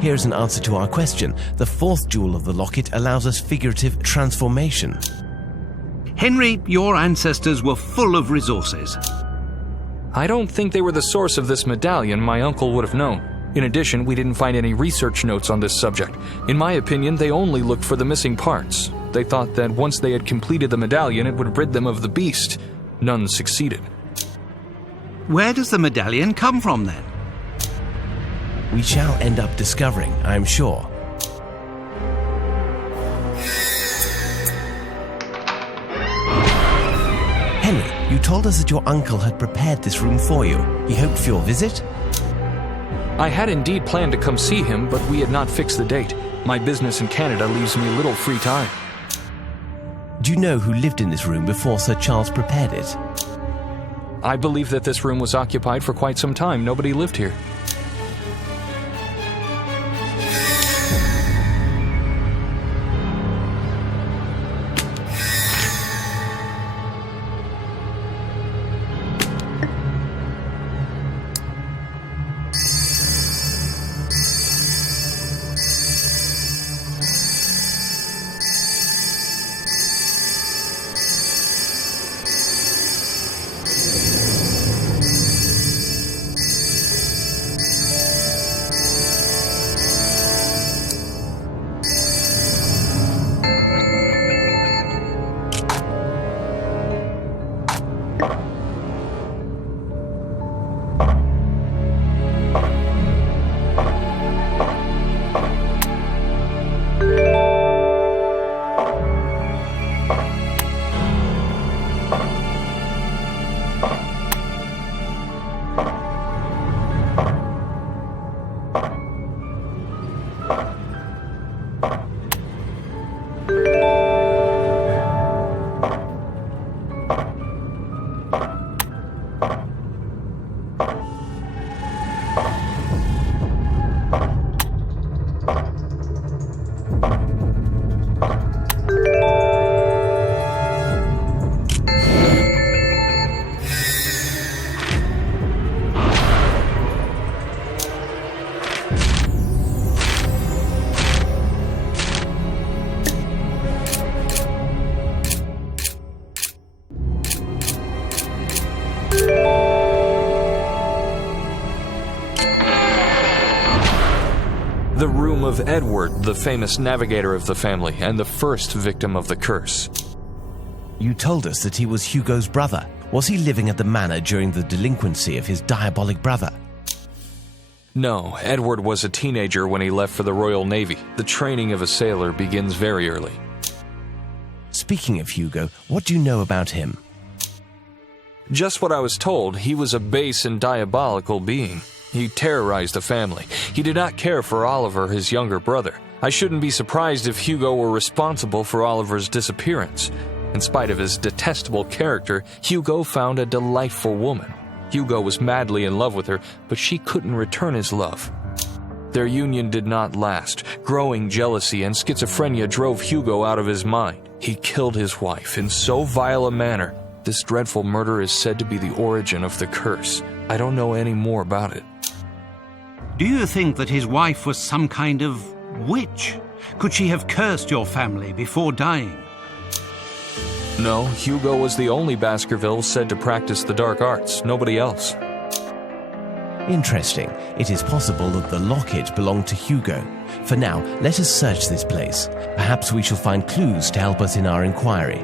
Here's an answer to our question. The fourth jewel of the locket allows us figurative transformation. Henry, your ancestors were full of resources. I don't think they were the source of this medallion. My uncle would have known. In addition, we didn't find any research notes on this subject. In my opinion, they only looked for the missing parts. They thought that once they had completed the medallion, it would rid them of the beast. None succeeded. Where does the medallion come from, then? We shall end up discovering, I'm sure. Henry, you told us that your uncle had prepared this room for you. He hoped for your visit? I had indeed planned to come see him, but we had not fixed the date. My business in Canada leaves me little free time. Do you know who lived in this room before Sir Charles prepared it? I believe that this room was occupied for quite some time. Nobody lived here. The room of Edward, the famous navigator of the family and the first victim of the curse. You told us that he was Hugo's brother. Was he living at the manor during the delinquency of his diabolic brother? No, Edward was a teenager when he left for the Royal Navy. The training of a sailor begins very early. Speaking of Hugo, what do you know about him? Just what I was told. He was a base and diabolical being. He terrorized the family. He did not care for Oliver, his younger brother. I shouldn't be surprised if Hugo were responsible for Oliver's disappearance. In spite of his detestable character, Hugo found a delightful woman. Hugo was madly in love with her, but she couldn't return his love. Their union did not last. Growing jealousy and schizophrenia drove Hugo out of his mind. He killed his wife in so vile a manner. This dreadful murder is said to be the origin of the curse. I don't know any more about it. Do you think that his wife was some kind of witch? Could she have cursed your family before dying? No, Hugo was the only Baskerville said to practice the dark arts. Nobody else. Interesting. It is possible that the locket belonged to Hugo. For now, let us search this place. Perhaps we shall find clues to help us in our inquiry.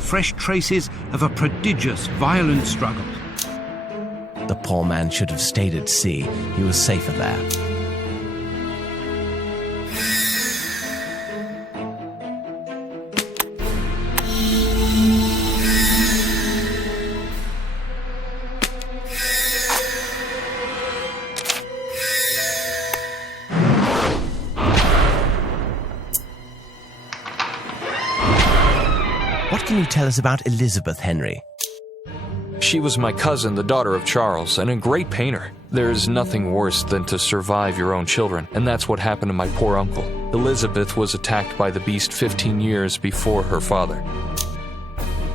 Fresh traces of a prodigious, violent struggle. The poor man should have stayed at sea. He was safer there. can you tell us about Elizabeth, Henry? She was my cousin, the daughter of Charles, and a great painter. There's nothing worse than to survive your own children, and that's what happened to my poor uncle. Elizabeth was attacked by the beast 15 years before her father.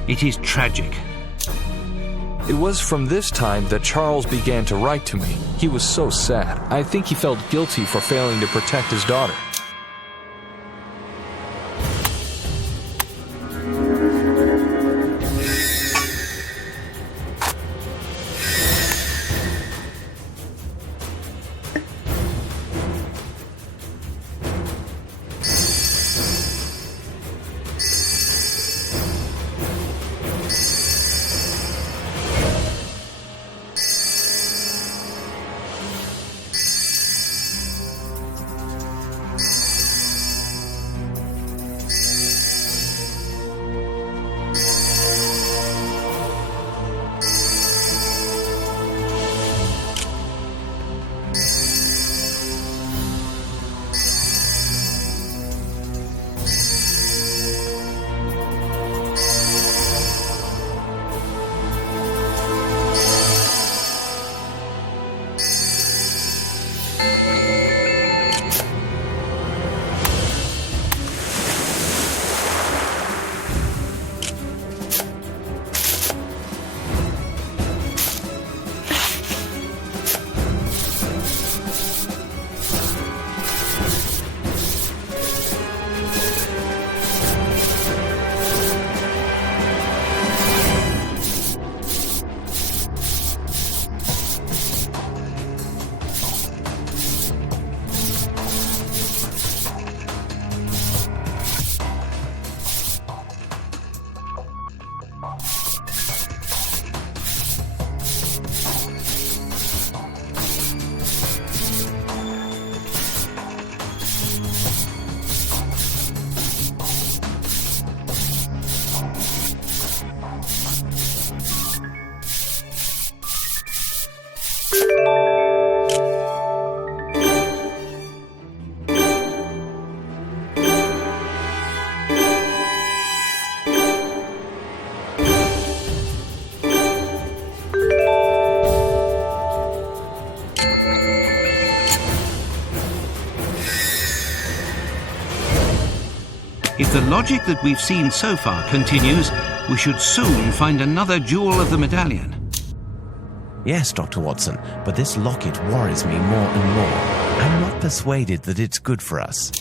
It is tragic. It was from this time that Charles began to write to me. He was so sad. I think he felt guilty for failing to protect his daughter. If the logic that we've seen so far continues, we should soon find another jewel of the medallion. Yes, Dr. Watson, but this locket worries me more and more. I'm not persuaded that it's good for us.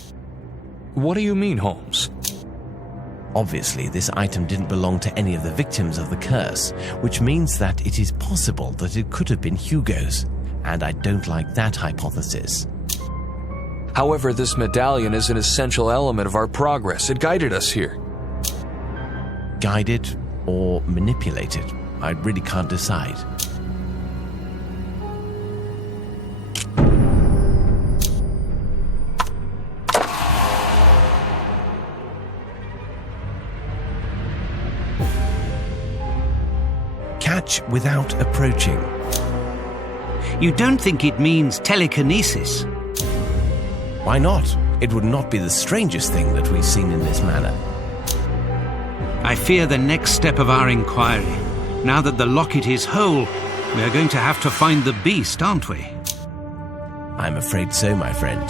What do you mean, Holmes? Obviously, this item didn't belong to any of the victims of the curse, which means that it is possible that it could have been Hugo's, and I don't like that hypothesis. However, this medallion is an essential element of our progress. It guided us here. Guided or manipulated? I really can't decide. Catch without approaching. You don't think it means telekinesis? Why not? It would not be the strangest thing that we've seen in this manner. I fear the next step of our inquiry. Now that the locket is whole, we are going to have to find the beast, aren't we? I'm afraid so, my friend.